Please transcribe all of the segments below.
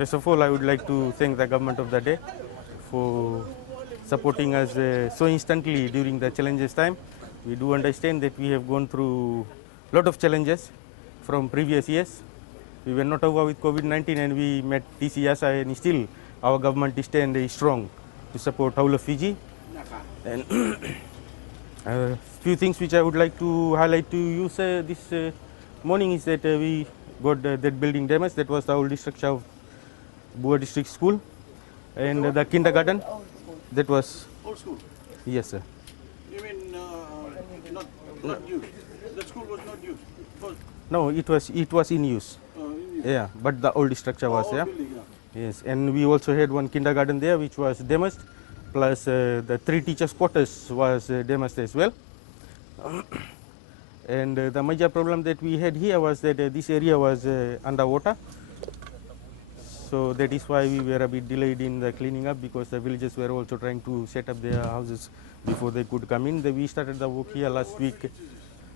First of all, I would like to thank the government of the day for supporting us so instantly during the challenges time. We do understand that we have gone through a lot of challenges from previous years. We were not over with COVID-19 and we met this Yasa, and still our government is standing strong to support whole of Fiji. And a few things which I would like to highlight to you, sir, this morning is that we got that building damaged. That was the old structure of Bua District School, and the kindergarten. That was Old school? yes, sir. You mean not used? The school was not used? No, it was in use. Yeah, but the old structure was there. Building, yeah. Yes, and we also had one kindergarten there which was damaged, plus the 3 teachers' quarters was damaged as well. And the major problem that we had here was that this area was underwater. So that is why we were a bit delayed in the cleaning up, because the villagers were also trying to set up their houses before they could come in. We started the work here last week.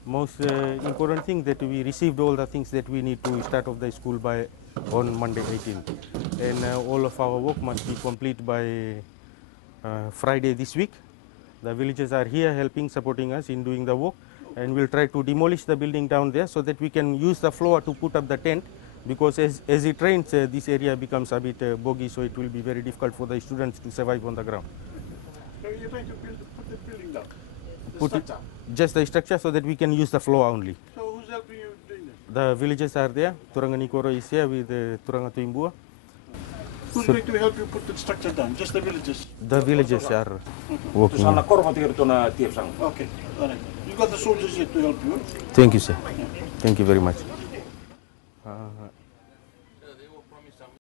Most important thing that we received all the things that we need to start off the school by on Monday 18th. And all of our work must be complete by Friday this week. The villagers are here helping, supporting us in doing the work, and we'll try to demolish the building down there so that we can use the floor to put up the tent, because as it rains, this area becomes a bit boggy, so it will be very difficult for the students to survive on the ground. So you're trying to put the building down? Just the structure so that we can use the floor only. So who's helping you doing that? The villagers are there. Turanganikoro is here with Turangatuimbua. Who's going to help you put the structure down? Just the villagers? The villagers are working. Okay, all right. You got the soldiers here to help you? Thank you, sir. Thank you very much.